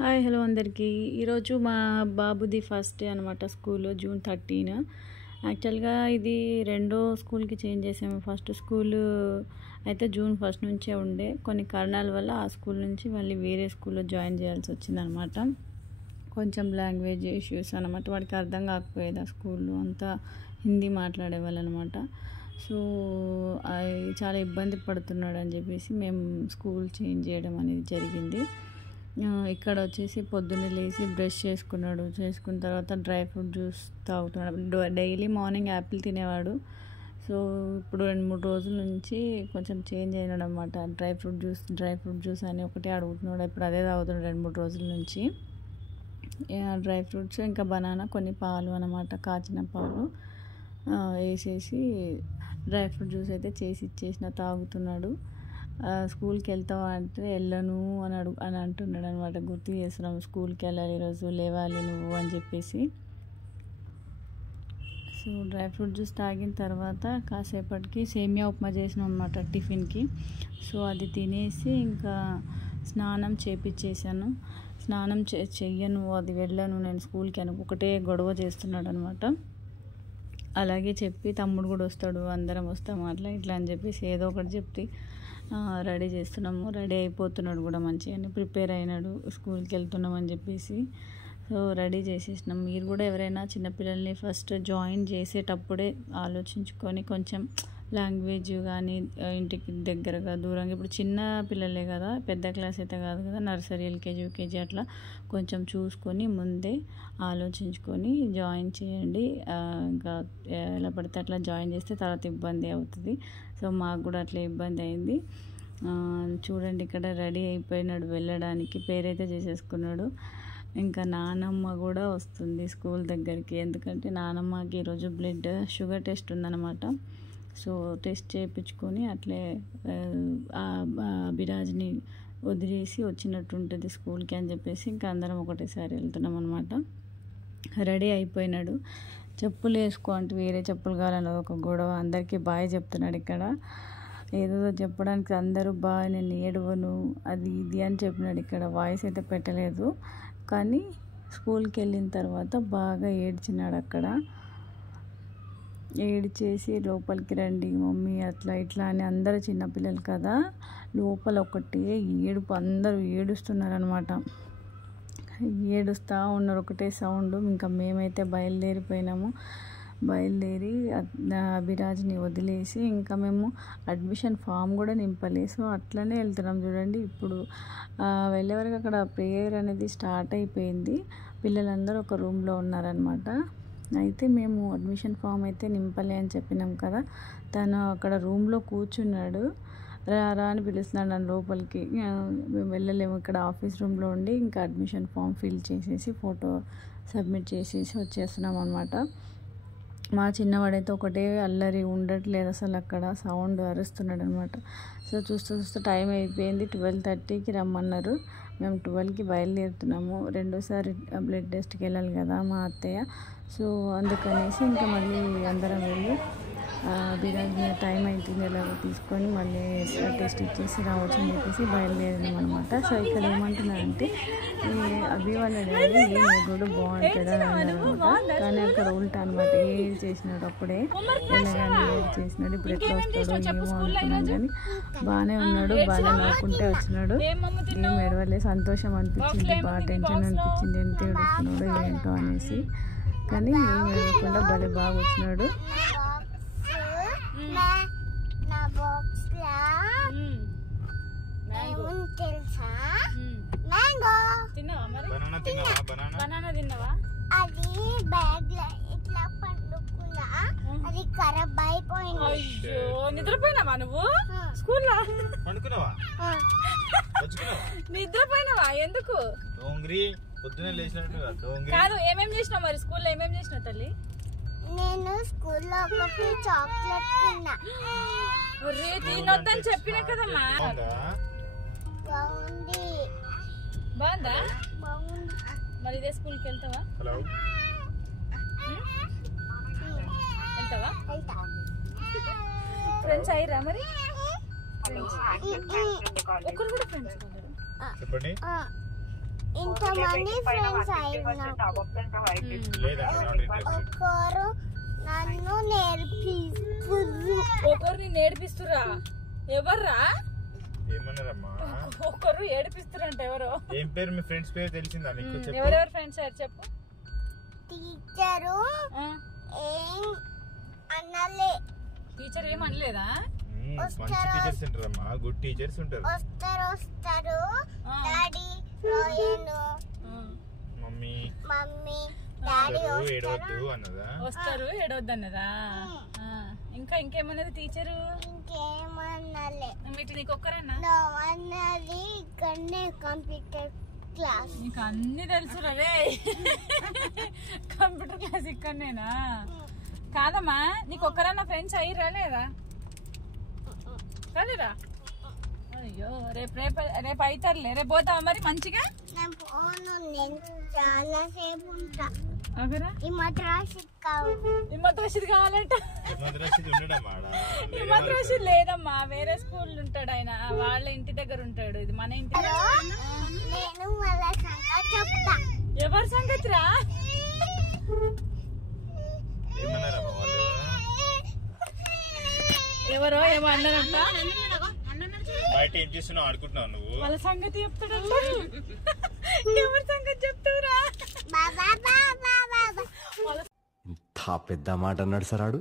Hi hello అందరికీ. ఈరోజు మా బాబుది ఫస్ట్ డే అనమాట స్కూల్లో, June 13. యాక్చువల్గా ఇది రెండో స్కూల్కి చేంజ్ చేసాము. ఫస్ట్ స్కూల్ అయితే June 1 నుంచే ఉండే, కొన్ని కారణాల వల్ల ఆ స్కూల్ నుంచి మళ్ళీ వేరే స్కూల్లో జాయిన్ చేయాల్సి వచ్చిందనమాట. కొంచెం లాంగ్వేజ్ ఇష్యూస్ అనమాట, వాడికి అర్థం కాకపోయేది. ఆ స్కూల్లో అంతా హిందీ మాట్లాడేవాళ్ళు అనమాట. సో చాలా ఇబ్బంది పడుతున్నాడు అని చెప్పేసి మేము స్కూల్ చేంజ్ చేయడం అనేది జరిగింది. ఇక్కడ వచ్చేసి పొద్దున్నే లేచి బ్రష్ చేసుకున్నాడు. చేసుకున్న తర్వాత డ్రై ఫ్రూట్ జ్యూస్ తాగుతున్నాడు. డైలీ మార్నింగ్ యాపిల్ తినేవాడు. సో ఇప్పుడు 2-3 రోజుల నుంచి కొంచెం చేంజ్ అయినాడు అనమాట. డ్రై ఫ్రూట్ జ్యూస్ అని ఒకటే అడుగుతున్నాడు. ఇప్పుడు అదే తాగుతున్నాడు 2-3 రోజుల నుంచి. డ్రై ఫ్రూట్స్ ఇంకా బనానా, కొన్ని పాలు అనమాట, కాచిన పాలు వేసేసి డ్రై ఫ్రూట్ జ్యూస్ అయితే చేసి ఇచ్చేసిన తాగుతున్నాడు. స్కూల్కి వెళ్తావా అంటే వెళ్ళను అని అంటున్నాడు అనమాట. గుర్తు చేస్తున్నాం, స్కూల్కి వెళ్ళాలి ఈరోజు, లేవాలి నువ్వు అని చెప్పేసి. సో డ్రై ఫ్రూట్ జ్యూస్ తాగిన తర్వాత కాసేపటికి సేమియా ఉప్మా చేసినాం అనమాట టిఫిన్కి. సో అది తినేసి ఇంకా స్నానం చేపించేసాను. స్నానం చెయ్యను, అది వెళ్ళను నేను స్కూల్కి అని ఒకటే గొడవ చేస్తున్నాడు అనమాట. అలాగే చెప్పి తమ్ముడు కూడా వస్తాడు, అందరం వస్తాము అట్లా ఇట్లా అని చెప్పేసి ఏదో ఒకటి చెప్పి రెడీ చేస్తున్నాము. రెడీ అయిపోతున్నాడు కూడా, మంచిగానే ప్రిపేర్ అయినాడు, స్కూల్కి వెళ్తున్నామని చెప్పేసి. సో రెడీ చేసేసినాం. మీరు కూడా ఎవరైనా చిన్నపిల్లల్ని ఫస్ట్ జాయిన్ చేసేటప్పుడే ఆలోచించుకొని కొంచెం లాంగ్వేజ్ కానీ ఇంటికి దగ్గరగా దూరంగా, ఇప్పుడు చిన్న పిల్లలే కదా, పెద్ద క్లాస్ అయితే కాదు కదా, నర్సరీ, ఎల్కేజీ, యూకేజీ అట్లా కొంచెం చూసుకొని ముందే ఆలోచించుకొని జాయిన్ చేయండి. ఇంకా ఎలా పడితే అట్లా జాయిన్ చేస్తే తర్వాత ఇబ్బంది అవుతుంది. సో మాకు కూడా అట్లా ఇబ్బంది అయింది. చూడండి, ఇక్కడ రెడీ అయిపోయినాడు వెళ్ళడానికి, పేరైతే చేసేసుకున్నాడు. ఇంకా నానమ్మ కూడా వస్తుంది స్కూల్ దగ్గరికి, ఎందుకంటే నానమ్మకి ఈరోజు షుగర్ టెస్ట్ ఉందన్నమాట. సో టెస్ట్ చేయించుకొని అట్లే అభిరాజ్ని వదిలేసి వచ్చినట్టు ఉంటుంది స్కూల్కి అని చెప్పేసి ఇంకా అందరం ఒకటేసారి వెళ్తున్నాం అనమాట. రెడీ అయిపోయినాడు. చెప్పులు వేసుకో అంటే వేరే చెప్పులు కావాలని ఒక గొడవ. అందరికీ బాయ్ చెప్తున్నాడు ఇక్కడ. ఏదో చెప్పడానికి అందరూ బాయ్, నేను ఏడవను అది ఇది అని చెప్పినాడు. ఇక్కడ వాయిస్ అయితే పెట్టలేదు, కానీ స్కూల్కి వెళ్ళిన తర్వాత బాగా ఏడ్చినాడు. అక్కడ ఏడ్చేసి లోపలికి రండి మమ్మీ అట్లా ఇట్లా అని, అందరూ చిన్నపిల్లలు కదా, లోపల ఒకటే ఏడుపు, అందరూ ఏడుస్తున్నారనమాట. ఏడుస్తూ ఉన్నారు, ఒకటే సౌండ్. ఇంకా మేమైతే బయలుదేరిపోయినాము. బయలుదేరి అభిరాజ్ని వదిలేసి ఇంకా మేము అడ్మిషన్ ఫామ్ కూడా నింపలేదు. సో అట్లనే వెళ్తున్నాం. చూడండి, ఇప్పుడు వెళ్ళే వరకు అక్కడ ప్రేయర్ అనేది స్టార్ట్ అయిపోయింది. పిల్లలందరూ ఒక రూమ్లో ఉన్నారనమాట. అయితే మేము అడ్మిషన్ ఫామ్ అయితే నింపలే అని చెప్పినాం కదా, తను అక్కడ రూమ్లో కూర్చున్నాడు. రా అని పిలుస్తున్నాడు నన్ను లోపలికి. మేము వెళ్ళలేము, ఇక్కడ ఆఫీస్ రూమ్లో ఉండి ఇంకా అడ్మిషన్ ఫామ్ ఫిల్ చేసేసి ఫోటో సబ్మిట్ చేసేసి వచ్చేస్తున్నాం అనమాట. మా చిన్నవాడైతే ఒకటే అల్లరి, ఉండట్లేదు అసలు, అక్కడ సౌండ్ అరుస్తున్నాడు అనమాట. సో చూస్తూ టైం అయిపోయింది, 12:30కి రమ్మన్నారు. మేము 12కి బయలుదేరుతున్నాము. రెండోసారి బ్లడ్ టెస్ట్కి వెళ్ళాలి కదా మా అత్తయ్య. సో అందుకనేసి ఇంకా మళ్ళీ అందరం వెళ్ళి అభిరాజ్ని టైం అవుతుంది ఎలాగో తీసుకొని మళ్ళీ టెస్ట్ ఇచ్చేసి రావచ్చు అని చెప్పేసి బయలుదేరినాం అనమాట. సో ఇక్కడ ఏమంటున్నారంటే, అభి వాళ్ళ డాడీ ఏ మెగుడు బాగుంటాడు అని అన్నారనమాట. కానీ అక్కడ ఉల్టా అనమాట, ఏది చేసినాడు అప్పుడే వెళ్ళగానే ఏది చేసినాడు, ఇప్పుడు ఎట్లా వస్తాడు ఏమో అనుకున్నాం. కానీ బాగానే ఉన్నాడు, బాగానే నవ్వుకుంటే వచ్చినాడు. ఏం ఏడవలే, సంతోషం అనిపించింది, బాగా టెన్షన్ అనిపించింది, ఎంత ఏడుస్తున్నాడు ఏంటో అనేసి. కానీ ఏం ఏడవకుండా భలే బాగా వచ్చినాడు. నా బాక్స్ లా ఏముంది తెలుసా? మ్యాంగో. తిన్నావా మరి? బనానా తిన్నావా? అది బ్యాగ్ లో ఇట్లా పండుకున్నా, అది ఖరాబ్ అయిపోయింది. అయ్యో, నిద్రపోయినావా నువ్వు స్కూల్లో? పండుకున్నావా? నిద్రపోయినావా? ఎందుకు? పొద్దునే లేచినట్టు కాదు, ఏమేం చేసినావు మరి స్కూల్లో? ఏమేం చేసినావు తల్లి? నేను స్కూల్లో ఒకటి చాక్లెట్ తిన్నా. తినొద్దని చెప్పినా కదమ్మా. బాగుంది. బాగుందా? బాగుంది. మరి ఇదే స్కూల్కి వెళ్తావా? వెళ్తావా? ఫ్రెండ్స్ అయ్యారా మరి? ఒక్కరు కూడా ఫ్రెండ్స్ చెప్పండి. ఇంతమంది ఫ్రెండ్స్ అయినా ఒకరు నన్ను నేర్పిస్తుర్రు. ఒకరిని నేర్పిస్తురా? ఎవర్రా? ఏమన్నారమ్మా? ఒకరు ఏడిపిస్తురంట. ఎవరో? ఏం పేరు? మీ ఫ్రెండ్స్ పేరు తెలిసిందా నీకు? చెప్పు. ఎవరెవరు ఫ్రెండ్స్ చెప్పు. టీచరు ఏం అనలే. టీచర్ ఏం అనలేదా? మంచి టీచర్స్ ఉంటారమ్మా, గుడ్ టీచర్స్ ఉంటారు. వస్తారు డాడీ రోయను మమ్మీ డాడీ ఏడవద్దు అన్నదా? వస్తారు ఏడవద్దు అన్నదా? ఇంకా ఇంకేమన్నది టీచరు? ఇంకేమన్నలే. మీటి నీకు ఒక్కరన్నా? అన్నది ఇక్కడనే కంప్యూటర్ క్లాస్. నీకు అన్ని తెలుసు రవే. Computer class ఇక్కడనేనా? కాదమ్మా, నీకు ఒక్కరన్నా ఫ్రెండ్స్ అయ్యిరా లేదా? కాలేరా? అయ్యో, రేపు అవుతారులే. రేపు పోతావా మరి మంచిగా? నేను చాలా సేపు ఉంటా. ఈ హిమ్మత్ రషీద్ కావాలంట. హిమ్మత్ రషీద్ లేదమ్మా, వేరే స్కూల్ ఉంటాడు ఆయన. వాళ్ళ ఇంటి దగ్గర ఉంటాడు. ఇది మన ఇంటి నేను వాళ్ళ సంగతి చెప్తా. ఎవరి సంగతి రా? ఎవరో ఏమో అన్నారంట. బయట ఏం చేస్తున్నావు? ఆడుకుంటున్నావు నువ్వు? వాళ్ళ సంగతి చెప్తాడంట. ఎవరి సంగతి చెప్తావురా? బాబా ఇంత పెద్ద మాట అన్నాడు సార్ ఆడు.